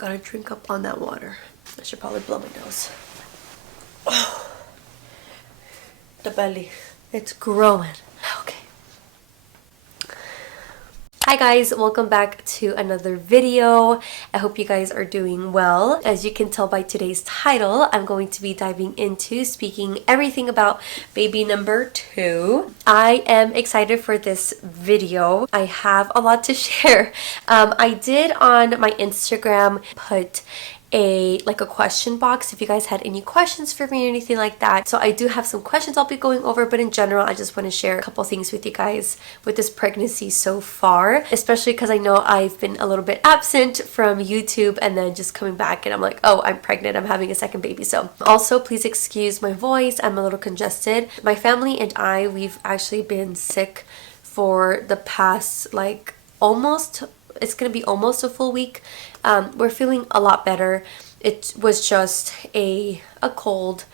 Gotta drink up on that water. I should probably blow my nose. Oh, the belly. It's growing. Okay. Hi guys, welcome back to another video. I hope you guys are doing well. As you can tell by today's title, I'm going to be diving into speaking everything about baby number 2. I am excited for this video. I have a lot to share. I did on my Instagram put a question box if you guys had any questions for me or anything like that. So I do have some questions I'll be going over, but in general I just want to share a couple things with you guys with this pregnancy so far, especially because I know I've been a little bit absent from YouTube and then just coming back and I'm like, oh, I'm pregnant, I'm having a second baby. So also please excuse my voice, I'm a little congested. My family and I, we've actually been sick for the past it's gonna be almost a full week. We're feeling a lot better. It was just a cold,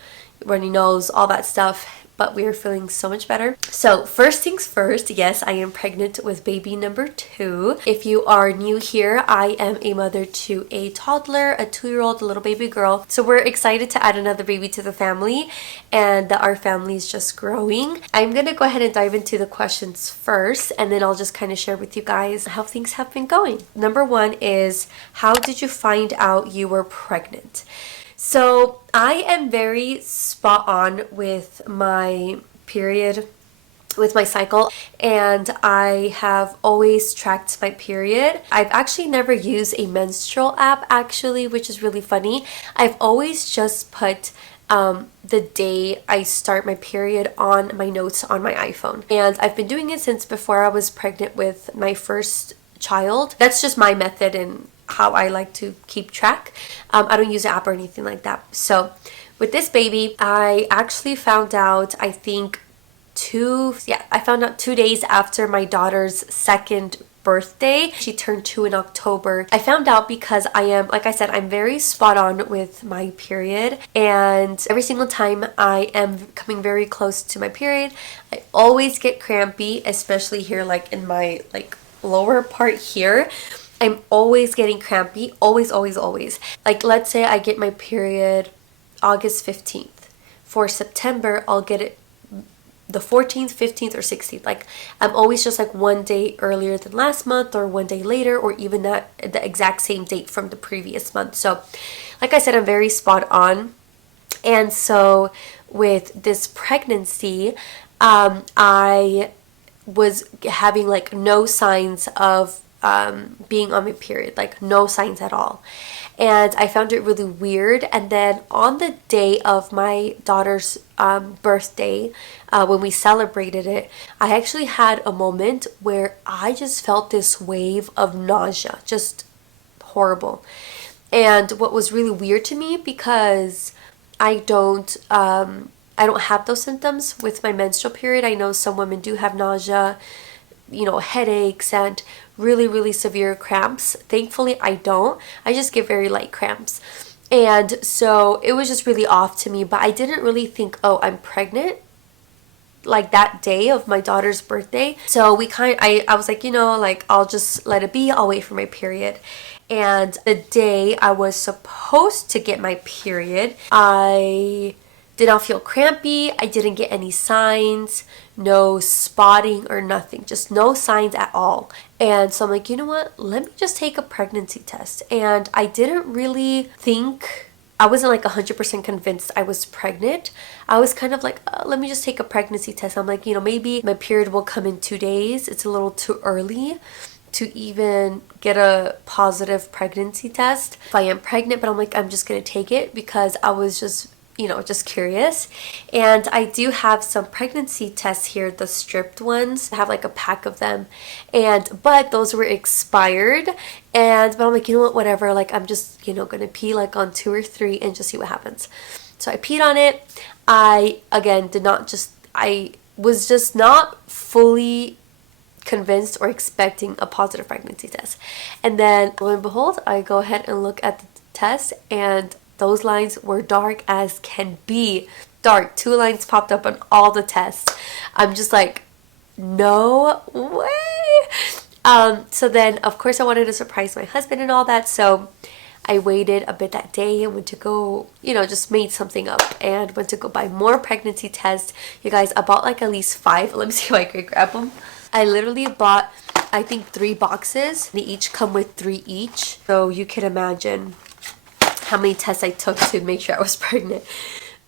runny nose, all that stuff, but we are feeling so much better. So first things first, yes, I am pregnant with baby number 2. If you are new here, I am a mother to a toddler, a 2-year-old, a little baby girl. So we're excited to add another baby to the family, and our family is just growing. I'm gonna go ahead and dive into the questions first, and then I'll just kind of share with you guys how things have been going. Number 1 is, how did you find out you were pregnant? So I am very spot on with my period, with my cycle, and I have always tracked my period. I've actually never used a menstrual app actually, which is really funny. I've always just put the day I start my period on my notes on my iPhone, and I've been doing it since before I was pregnant with my first child. That's just my method and how I like to keep track. I don't use an app or anything like that. So with this baby, I actually found out, I think I found out 2 days after my daughter's second birthday. She turned 2 in October. I found out because I am, like I said, I'm very spot on with my period, and every single time I am coming very close to my period, I always get crampy, especially here in my lower part here. I'm always getting crampy, always. Let's say I get my period August 15th. For September, I'll get it the 14th, 15th, or 16th. I'm always just one day earlier than last month, or one day later, or even the exact same date from the previous month. So like I said, I'm very spot on. And so with this pregnancy, I was having no signs of being on my period, no signs at all, and I found it really weird. And then on the day of my daughter's birthday, when we celebrated it, I actually had a moment where I just felt this wave of nausea, just horrible. And what was really weird to me, because I don't have those symptoms with my menstrual period. I know some women do have nausea, headaches, and really severe cramps. Thankfully I don't. I just get very light cramps. And so it was just really off to me, but I didn't really think, oh, I'm pregnant that day of my daughter's birthday. So I was I'll just let it be, I'll wait for my period. And the day I was supposed to get my period, I did not feel crampy. I didn't get any signs, no spotting or nothing, just no signs at all. And so I'm like, you know what? Let me just take a pregnancy test. And I didn't really think, I wasn't 100% convinced I was pregnant. I was kind of let me just take a pregnancy test. I'm like, maybe my period will come in 2 days. It's a little too early to even get a positive pregnancy test if I am pregnant. But I'm like, I'm just going to take it because I was just curious. And I do have some pregnancy tests here, the stripped ones. I have a pack of them, but those were expired. But I'm like, you know what, whatever, I'm just gonna pee on 2 or 3 and just see what happens. So I peed on it. I was just not fully convinced or expecting a positive pregnancy test. And then lo and behold, I go ahead and look at the test, and those lines were dark as can be. Dark. 2 lines popped up on all the tests. I'm just like, no way. So then, of course, I wanted to surprise my husband and all that. So I waited a bit that day and went to go, just made something up and went to go buy more pregnancy tests. You guys, I bought like at least 5. Let me see if I could grab them. I literally bought, I think, 3 boxes. They each come with 3 each. So you can imagine how many tests I took to make sure I was pregnant.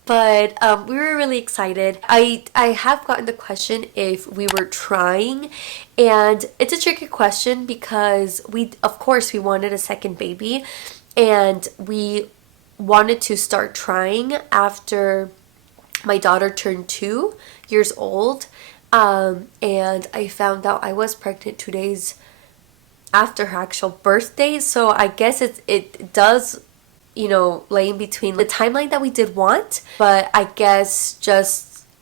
But we were really excited. I have gotten the question if we were trying, and it's a tricky question because of course we wanted a second baby, and we wanted to start trying after my daughter turned 2 years old, and I found out I was pregnant 2 days after her actual birthday. So I guess it does lay in between the timeline that we did want, but I guess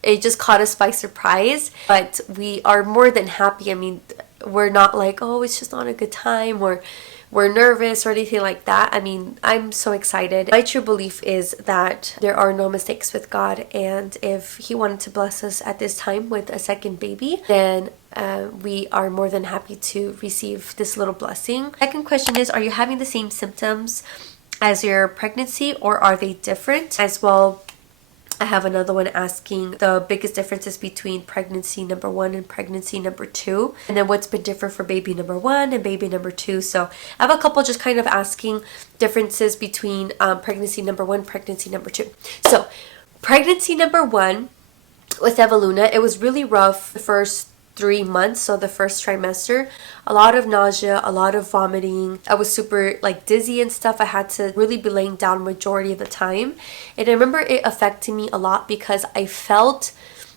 it just caught us by surprise. But we are more than happy. I mean, we're not like, oh, it's just not a good time, or we're nervous or anything like that. I mean, I'm so excited. My true belief is that there are no mistakes with God, and if He wanted to bless us at this time with a second baby, then we are more than happy to receive this little blessing. Second question is, are you having the same symptoms as your pregnancy, or are they different? As well, I have another one asking the biggest differences between pregnancy number 1 and pregnancy number 2, and then what's been different for baby number 1 and baby number 2. So I have a couple just kind of asking differences between pregnancy number 1, pregnancy number 2. So pregnancy number 1 with Eveluna, it was really rough the first 3 months, so the first trimester. A lot of nausea, a lot of vomiting. I was super dizzy and stuff. I had to really be laying down majority of the time, and I remember it affecting me a lot because I felt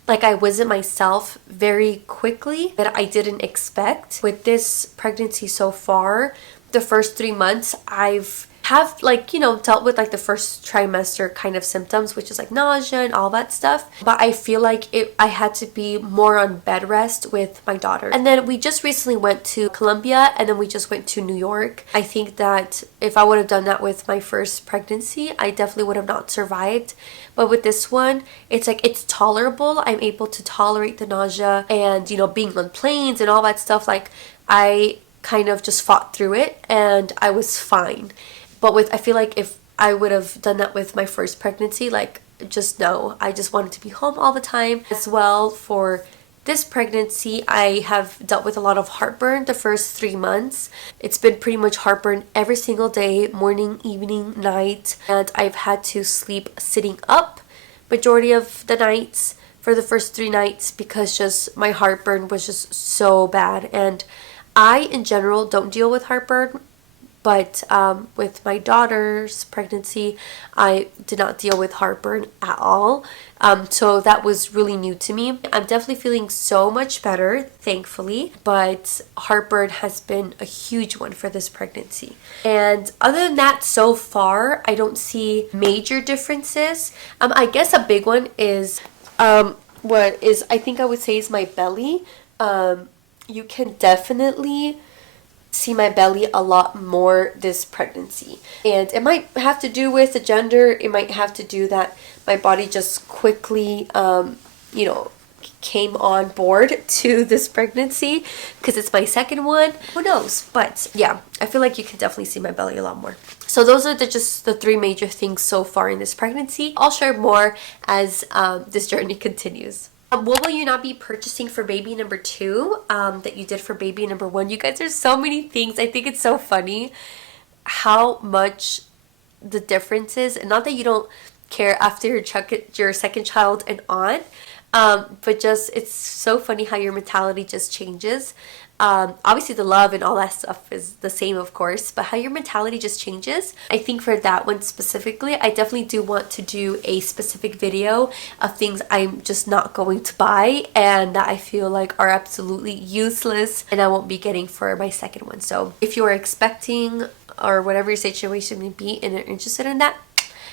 like I wasn't myself very quickly, that I didn't expect. With this pregnancy so far, the first 3 months, I've dealt with the first trimester kind of symptoms, which is nausea and all that stuff. But I feel like I had to be more on bed rest with my daughter. And then we just recently went to Colombia, and then we just went to New York. I think that if I would have done that with my first pregnancy, I definitely would have not survived. But with this one, it's it's tolerable. I'm able to tolerate the nausea and, being on planes and all that stuff. I kind of just fought through it and I was fine. But I feel like if I would have done that with my first pregnancy, I just wanted to be home all the time. As well, for this pregnancy, I have dealt with a lot of heartburn the first 3 months. It's been pretty much heartburn every single day, morning, evening, night, and I've had to sleep sitting up majority of the nights for the first 3 nights because just my heartburn was just so bad. And I, in general, don't deal with heartburn. But with my daughter's pregnancy, I did not deal with heartburn at all. So that was really new to me. I'm definitely feeling so much better, thankfully. But heartburn has been a huge one for this pregnancy. And other than that, so far, I don't see major differences. I guess a big one is, I think I would say is my belly. You can definitely see my belly a lot more this pregnancy, and it might have to do with the gender. It might have to do that my body just quickly came on board to this pregnancy because it's my second one. Who knows? But yeah, I feel like you can definitely see my belly a lot more. So those are just the 3 major things so far in this pregnancy. I'll share more as this journey continues. What will you not be purchasing for baby number 2 that you did for baby number 1? You guys, there's so many things. I think it's so funny how much the difference is. And not that you don't care after your second child and on, but just it's so funny how your mentality just changes. Obviously the love and all that stuff is the same, of course, but how your mentality just changes. I think for that one specifically, I definitely do want to do a specific video of things I'm just not going to buy and that I feel like are absolutely useless and I won't be getting for my second one. So if you are expecting or whatever your situation may be and are interested in that,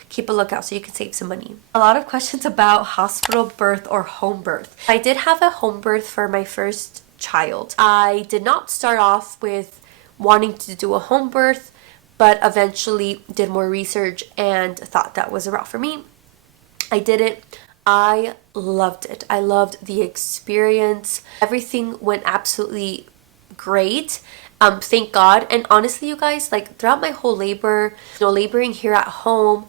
keep a lookout so you can save some money. A lot of questions about hospital birth or home birth. I did have a home birth for my first child. I did not start off with wanting to do a home birth, but eventually did more research and thought that was a route for me. I did it. I loved it. I loved the experience. Everything went absolutely great. Thank God. And honestly, you guys, like throughout my whole labor, laboring here at home,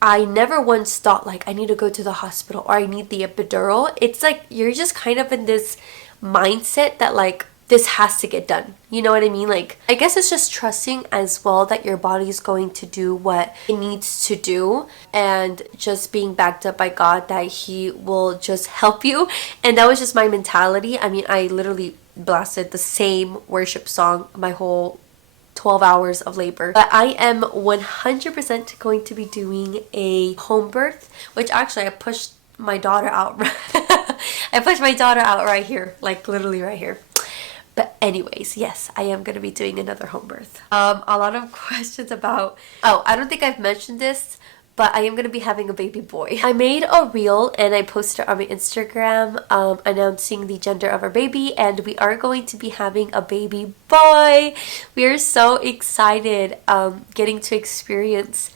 I never once thought like I need to go to the hospital or I need the epidural. It's like you're just kind of in this mindset that like this has to get done. You know what I mean? Like, I guess it's just trusting as well that your body is going to do what it needs to do, and just being backed up by God that He will just help you. And that was just my mentality. I mean, I literally blasted the same worship song my whole 12 hours of labor. But I am 100% going to be doing a home birth, which actually I pushed my daughter out. I pushed my daughter out right here, like literally right here. But anyways, yes, I am going to be doing another home birth. A lot of questions about, I don't think I've mentioned this, but I am going to be having a baby boy. I made a reel and I posted it on my Instagram announcing the gender of our baby, and we are going to be having a baby boy. We are so excited getting to experience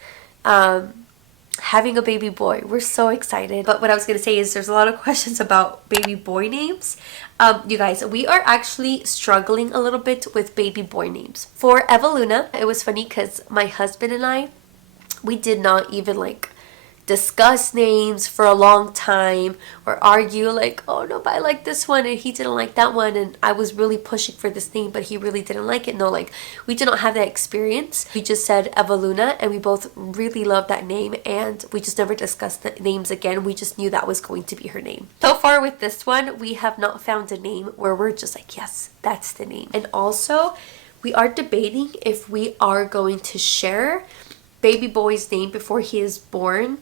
having a baby boy. We're so excited. But what I was going to say is there's a lot of questions about baby boy names. You guys, we are actually struggling a little bit with baby boy names. For Evaluna, it was funny because my husband and I, we did not even like discuss names for a long time or argue like, oh no, but I like this one and he didn't like that one, and I was really pushing for this name but he really didn't like it. No, like we did not have that experience. We just said Evaluna and we both really loved that name, and we just never discussed the names again. We just knew that was going to be her name. So far with this one, we have not found a name where we're just like, yes, that's the name. And also we are debating if we are going to share baby boy's name before he is born.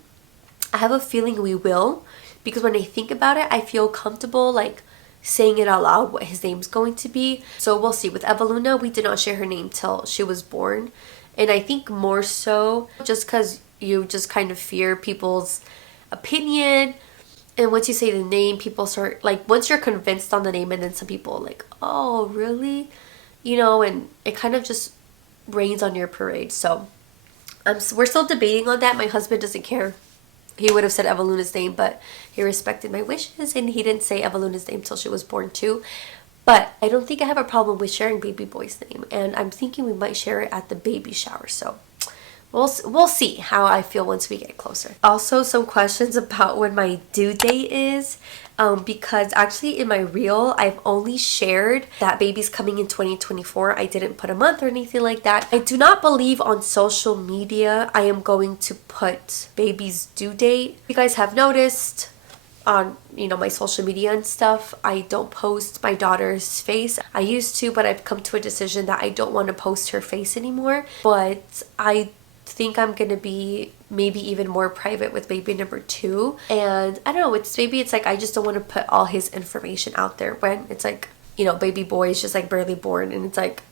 I have a feeling we will, because when I think about it, I feel comfortable like saying it out loud what his name's going to be. So we'll see. With Evaluna, we did not share her name till she was born, and I think more so just because you just kind of fear people's opinion, and once you say the name, people start like, once you're convinced on the name, and then some people are like, oh really, and it kind of just rains on your parade. So we're still debating on that. My husband doesn't care. He would have said Evaluna's name, but he respected my wishes and he didn't say Evaluna's name till she was born too. But I don't think I have a problem with sharing baby boy's name, and I'm thinking we might share it at the baby shower. So we'll see how I feel once we get closer. Also, some questions about when my due date is, because actually in my reel, I've only shared that baby's coming in 2024. I didn't put a month or anything like that. I do not believe on social media I am going to put baby's due date. You guys have noticed on my social media and stuff, I don't post my daughter's face. I used to, but I've come to a decision that I don't want to post her face anymore. But I think I'm gonna be maybe even more private with baby number 2, and I don't know, it's like I just don't want to put all his information out there when it's like, baby boy is just like barely born, and it's like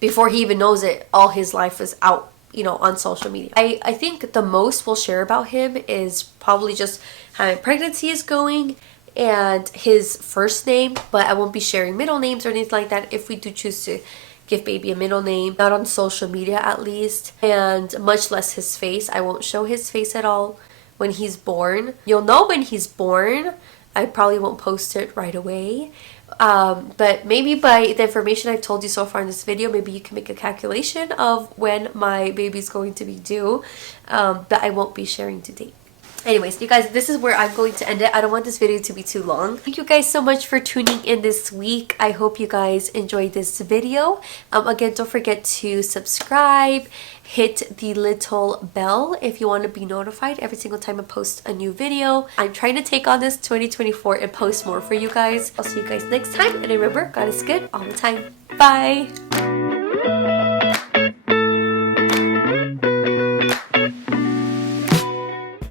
before he even knows it, all his life is out on social media. I think the most we'll share about him is probably just how my pregnancy is going and his first name, but I won't be sharing middle names or anything like that if we do choose to give baby a middle name, not on social media at least, and much less his face. I won't show his face at all when he's born. You'll know when he's born. I probably won't post it right away, but maybe by the information I've told you so far in this video, maybe you can make a calculation of when my baby's going to be due, but I won't be sharing to date. Anyways, you guys, this is where I'm going to end it. I don't want this video to be too long. Thank you guys so much for tuning in this week. I hope you guys enjoyed this video. Again, don't forget to subscribe, hit the little bell if you want to be notified every single time I post a new video. I'm trying to take on this 2024 and post more for you guys. I'll see you guys next time, and remember, God is good all the time. Bye!